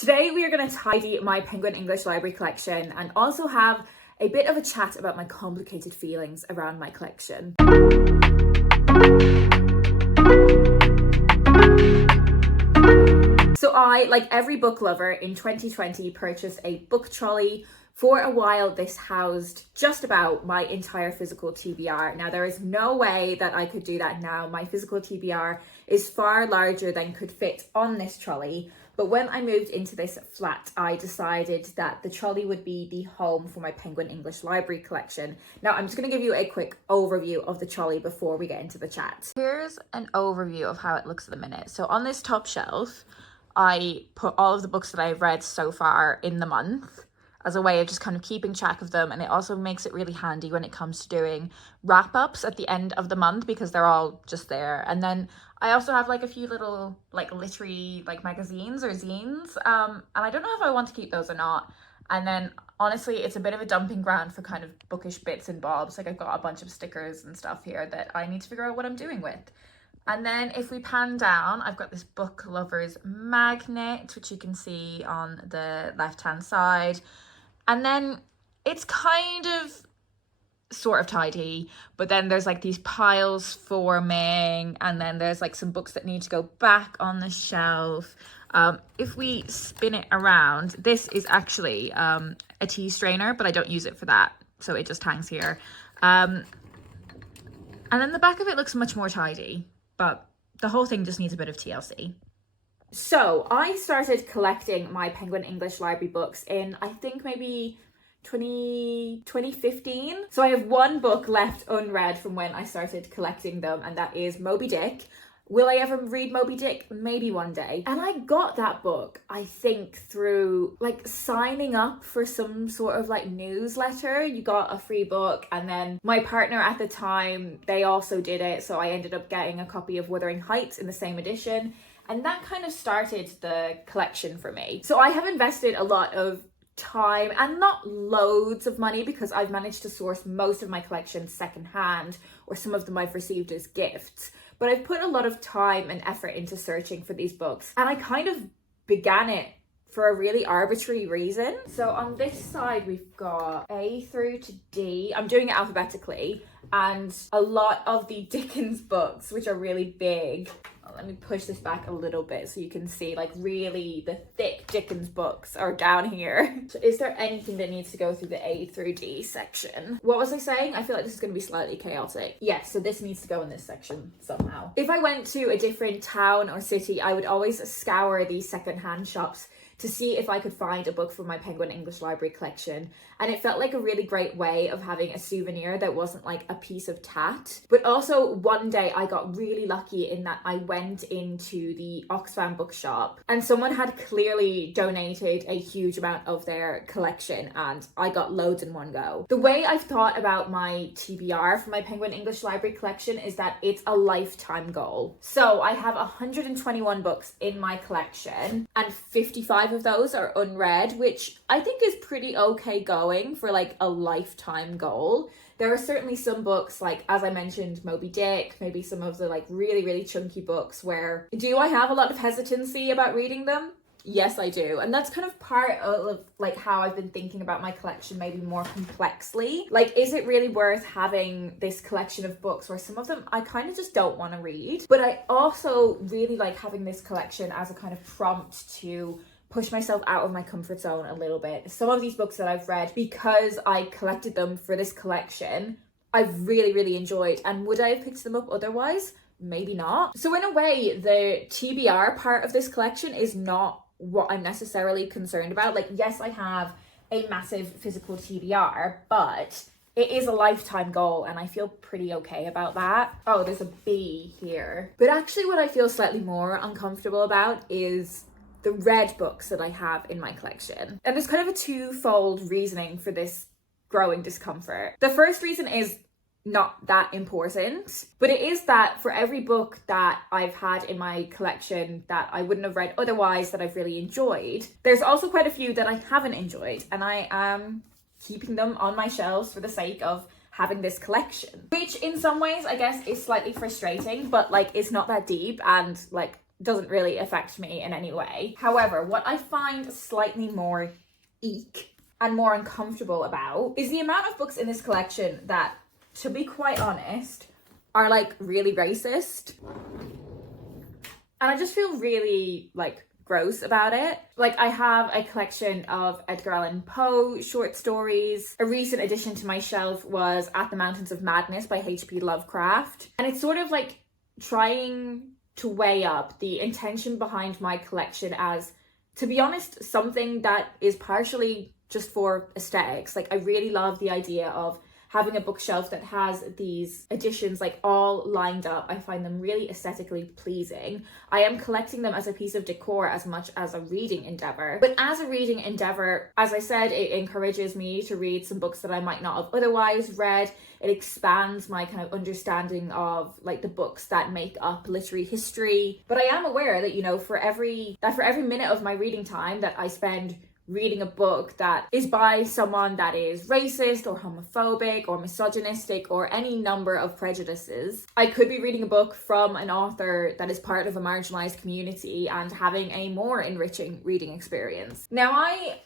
Today we are going to tidy my Penguin English Library collection and also have a bit of a chat about my complicated feelings around my collection. So I, like every book lover, in 2020 purchased a book trolley. For a while, this housed just about my entire physical TBR. Now, there is no way that I could do that now. My physical TBR is far larger than could fit on this trolley. But when I moved into this flat, I decided that the trolley would be the home for my Penguin English Library collection. Now, I'm just going to give you a quick overview of the trolley before we get into the chat. Here's an overview of how it looks at the minute. So on this top shelf, I put all of the books that I've read so far in the month as a way of just kind of keeping track of them. And it also makes it really handy when it comes to doing wrap-ups at the end of the month because they're all just there. And then I also have like a few little like literary like magazines or zines. And I don't know if I want to keep those or not. And then honestly, it's a bit of a dumping ground for kind of bookish bits and bobs. Like I've got a bunch of stickers and stuff here that I need to figure out what I'm doing with. And then if we pan down, I've got this book lovers magnet, which you can see on the left-hand side. And then it's kind of sort of tidy, but then there's like these piles forming, and then there's like some books that need to go back on the shelf. If we spin it around, this is actually a tea strainer, but I don't use it for that, so it just hangs here. And then the back of it looks much more tidy, but the whole thing just needs a bit of TLC. So I started collecting my Penguin English Library books in, I think maybe 2015. So I have one book left unread from when I started collecting them, and that is Moby Dick. Will I ever read Moby Dick? Maybe one day. And I got that book, I think, through like signing up for some sort of like newsletter. You got a free book, and then my partner at the time, they also did it. So I ended up getting a copy of Wuthering Heights in the same edition. And that kind of started the collection for me. So I have invested a lot of time and not loads of money because I've managed to source most of my collection secondhand, or some of them I've received as gifts. But I've put a lot of time and effort into searching for these books, and I kind of began it for a really arbitrary reason. So on this side, we've got A through to D. I'm doing it alphabetically, and a lot of the Dickens books, which are really big. Let me push this back a little bit so you can see like really the thick Dickens books are down here. So is there anything that needs to go through the A through D section? What was I saying? I feel like this is going to be slightly chaotic. Yes, so this needs to go in this section somehow. If I went to a different town or city, I would always scour these secondhand shops to see if I could find a book from my Penguin English Library collection. And it felt like a really great way of having a souvenir that wasn't like a piece of tat. But also one day I got really lucky in that I went into the Oxfam bookshop and someone had clearly donated a huge amount of their collection, and I got loads in one go. The way I've thought about my TBR for my Penguin English Library collection is that it's a lifetime goal. So I have 121 books in my collection, and 55 of those are unread, which I think is pretty okay going for like a lifetime goal. There are certainly some books, like as I mentioned, Moby Dick, maybe some of the like really chunky books where do I have a lot of hesitancy about reading them? Yes, I do. And that's kind of part of like how I've been thinking about my collection maybe more complexly. Like, is it really worth having this collection of books where some of them I kind of just don't want to read? But I also really like having this collection as a kind of prompt to push myself out of my comfort zone a little bit. Some of these books that I've read, because I collected them for this collection, I've really enjoyed. And would I have picked them up otherwise? Maybe not. So in a way, the TBR part of this collection is not what I'm necessarily concerned about. Like, yes, I have a massive physical TBR, but it is a lifetime goal, and I feel pretty okay about that. Oh, there's a B here. But actually what I feel slightly more uncomfortable about is the red books that I have in my collection. And there's kind of a twofold reasoning for this growing discomfort. The first reason is not that important, but it is that for every book that I've had in my collection that I wouldn't have read otherwise that I've really enjoyed, there's also quite a few that I haven't enjoyed, and I am keeping them on my shelves for the sake of having this collection, which in some ways I guess is slightly frustrating, but like it's not that deep, and like doesn't really affect me in any way. However, what I find slightly more eek and more uncomfortable about is the amount of books in this collection that, to be quite honest, are like really racist. And I just feel really like gross about it. Like, I have a collection of Edgar Allan Poe short stories. A recent addition to my shelf was At the Mountains of Madness by H.P. Lovecraft. And it's sort of like trying to weigh up the intention behind my collection as, to be honest, something that is partially just for aesthetics. Like, I really love the idea of having a bookshelf that has these editions like all lined up. I find them really aesthetically pleasing. I am collecting them as a piece of decor as much as a reading endeavor. But as a reading endeavor, as I said, it encourages me to read some books that I might not have otherwise read. It expands my kind of understanding of like the books that make up literary history. But I am aware that, you know, for every minute of my reading time that I spend reading a book that is by someone that is racist or homophobic or misogynistic or any number of prejudices, I could be reading a book from an author that is part of a marginalized community and having a more enriching reading experience. Now, I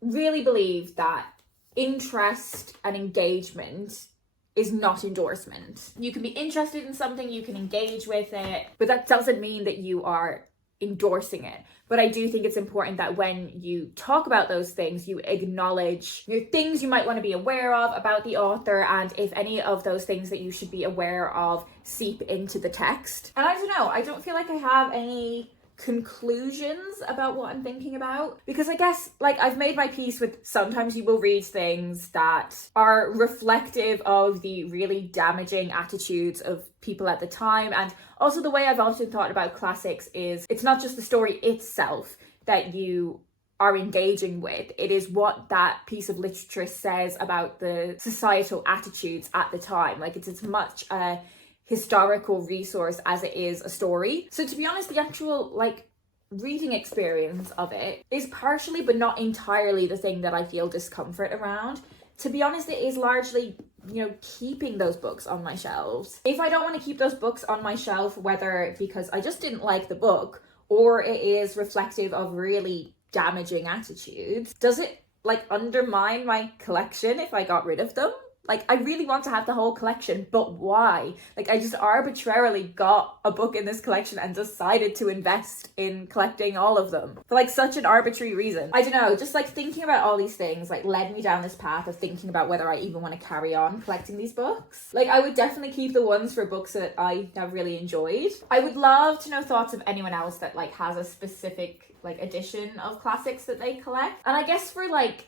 really believe that interest and engagement is not endorsement. You can be interested in something, you can engage with it, but that doesn't mean that you are endorsing it. But I do think it's important that when you talk about those things, you acknowledge things you might want to be aware of about the author, and if any of those things that you should be aware of seep into the text. And I don't know, I don't feel like I have any conclusions about what I'm thinking about, because I guess like I've made my peace with sometimes you will read things that are reflective of the really damaging attitudes of people at the time. And also the way I've often thought about classics is it's not just the story itself that you are engaging with, it is what that piece of literature says about the societal attitudes at the time. Like, it's as much a historical resource as it is a story. So to be honest, the actual like reading experience of it is partially but not entirely the thing that I feel discomfort around. To be honest, it is largely, you know, keeping those books on my shelves. If I don't want to keep those books on my shelf, whether because I just didn't like the book or it is reflective of really damaging attitudes, does it like undermine my collection if I got rid of them? Like, I really want to have the whole collection, but why? Like, I just arbitrarily got a book in this collection and decided to invest in collecting all of them for like such an arbitrary reason. I don't know, just like thinking about all these things like led me down this path of thinking about whether I even want to carry on collecting these books. Like, I would definitely keep the ones for books that I have really enjoyed. I would love to know thoughts of anyone else that like has a specific like edition of classics that they collect. And I guess for like,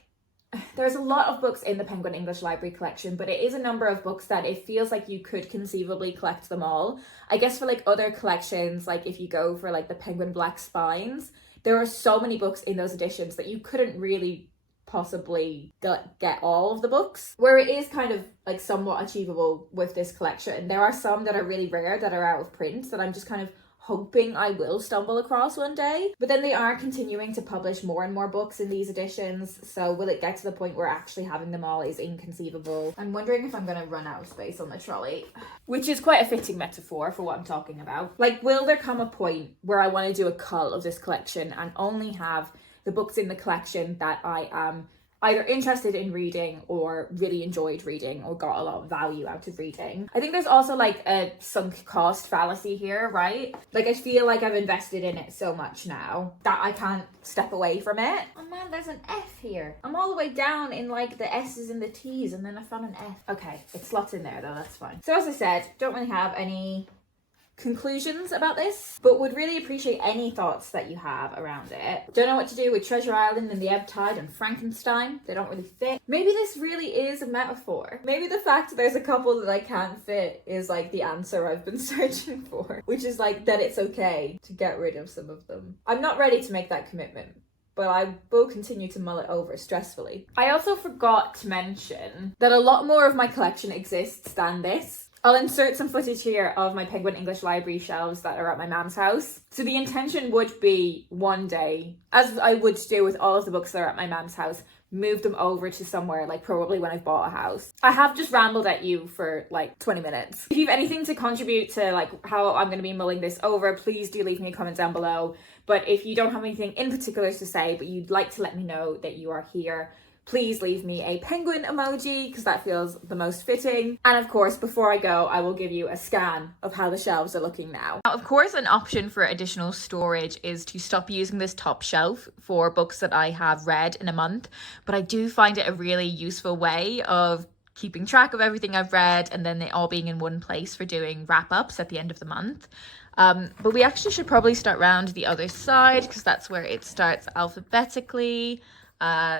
there's a lot of books in the Penguin English Library collection, but it is a number of books that it feels like you could conceivably collect them all. I guess for like other collections, like if you go for like the Penguin Black Spines, there are so many books in those editions that you couldn't really possibly get all of the books. Where it is kind of like somewhat achievable with this collection, there are some that are really rare that are out of print that I'm just kind of hoping I will stumble across one day. But then they are continuing to publish more and more books in these editions, so will it get to the point where actually having them all is inconceivable? I'm wondering if I'm going to run out of space on the trolley, which is quite a fitting metaphor for what I'm talking about. Like, will there come a point where I want to do a cull of this collection and only have the books in the collection that I am either interested in reading or really enjoyed reading or got a lot of value out of reading? I think there's also like a sunk cost fallacy here, right? Like, I feel like I've invested in it so much now that I can't step away from it. Oh man, there's an F here. I'm all the way down in like the S's and the T's and then I found an F. Okay, it slots in there though, that's fine. So as I said, don't really have any conclusions about this, but would really appreciate any thoughts that you have around it. Don't know what to do with Treasure Island and the Ebb Tide and Frankenstein. They don't really fit. Maybe this really is a metaphor. Maybe the fact that there's a couple that I can't fit is like the answer I've been searching for, which is like that it's okay to get rid of some of them. I'm not ready to make that commitment, but I will continue to mull it over stressfully. I also forgot to mention that a lot more of my collection exists than this. I'll insert some footage here of my Penguin English Library shelves that are at my mum's house. So the intention would be one day, as I would do with all of the books that are at my mum's house, move them over to somewhere, like probably when I've bought a house. I have just rambled at you for like 20 minutes. If you have anything to contribute to like how I'm going to be mulling this over, please do leave me a comment down below. But if you don't have anything in particular to say, but you'd like to let me know that you are here, please leave me a penguin emoji because that feels the most fitting. And of course, before I go, I will give you a scan of how the shelves are looking now. Now, of course, an option for additional storage is to stop using this top shelf for books that I have read in a month. But I do find it a really useful way of keeping track of everything I've read and then it all being in one place for doing wrap-ups at the end of the month. But we actually should probably start round the other side because that's where it starts alphabetically.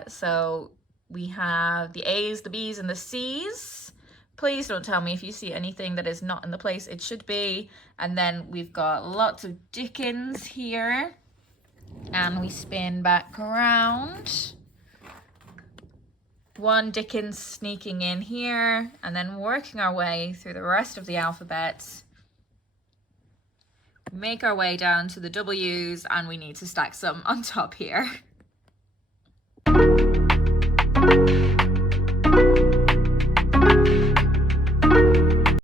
So we have the A's, the B's, and the C's. Please don't tell me if you see anything that is not in the place it should be. And then we've got lots of Dickens here. And we spin back around. One Dickens sneaking in here. And then working our way through the rest of the alphabet. Make our way down to the W's, and we need to stack some on top here.